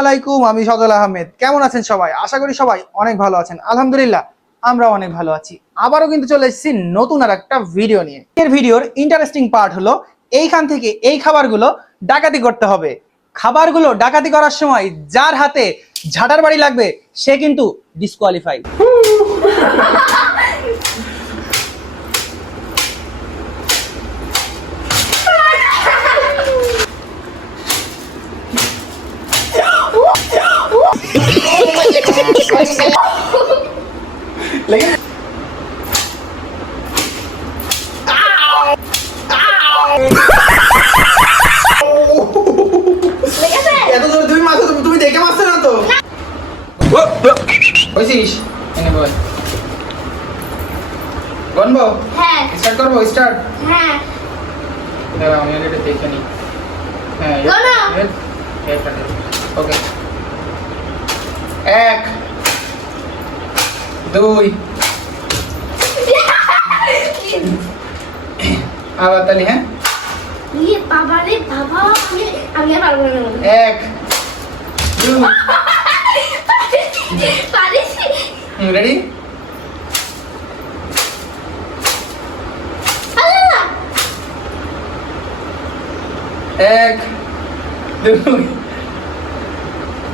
আলাইকুম আমি সদল আহমেদ। কেমন আছেন সবাই? আশা করি সবাই অনেক ভালো আছেন। আলহামদুলিল্লাহ আমরা অনেক ভালো আছি। আবারও কিন্তু চলে এসেছি নতুন আর একটা ভিডিও নিয়ে। এর ভিডিওর ইন্টারেস্টিং পার্ট হলো, এইখান থেকে এই খাবারগুলো ডাকাতি করতে হবে। খাবারগুলো ডাকাতি করার সময় যার হাতে ঝাটার বাড়ি লাগবে, সে কিন্তু ডিসকোয়ালিফাই হয়েছিস এনে বল গনবো হ্যাঁ স্টার্ট করবো স্টার্ট হ্যাঁ দাঁড়া আমি আগে এটা দেখে নিই হ্যাঁ গোনো। ওকে এক দুই আবার তালি হ্যাঁ ইয়ে বাবা রে বাবা আমি আমি আর পারবো না এক দুই পারিস রেডি আল্লাহ এক দুই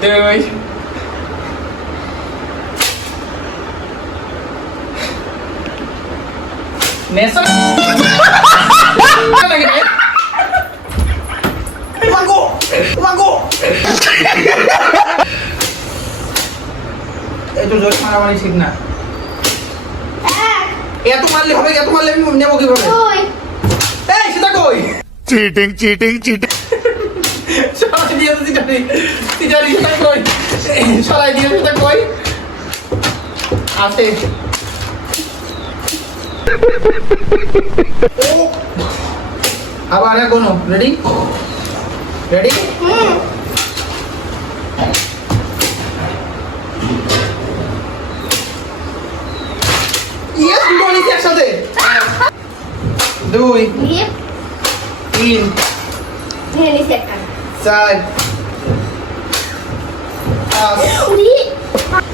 দুই নেশা লাগে রে লাগো লাগো এই তো জোরে মারামারি ঠিক না। এত মারলে হবে এত মারলে আমি নেব কীভাবে? এই সেটা কই? Cheating, cheating, cheating. সরাই দিয়ে সেটা কই? সরাই দিয়ে সেটা কই? আছে আবার এখনও রেডি রেডি হুম। দুই তিন চার পাঁচ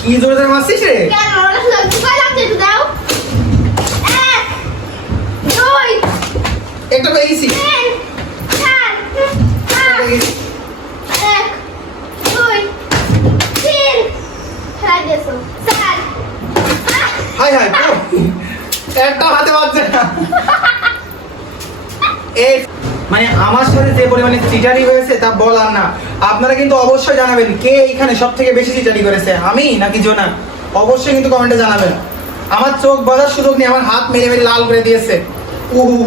কি জোরে জোরে মারছিস রে? একটু পেয়ে গেছি। এক দুই তিন। চার আহ! হাই হাই একটা হাতে বাজছে এই মানে আমার সাথে যে পরিমাণে চিটারি হয়েছে তা বলার না। আপনারা কিন্তু অবশ্যই জানাবেন কে এখানে সব থেকে বেশি চিটারি করেছে, আমি নাকি জোনা অবশ্যই কিন্তু কমেন্টে জানাবেন। আমার চোখ বাজার সুযোগ নেই, আমার হাত মেরে মেরে লাল করে দিয়েছে। উহু।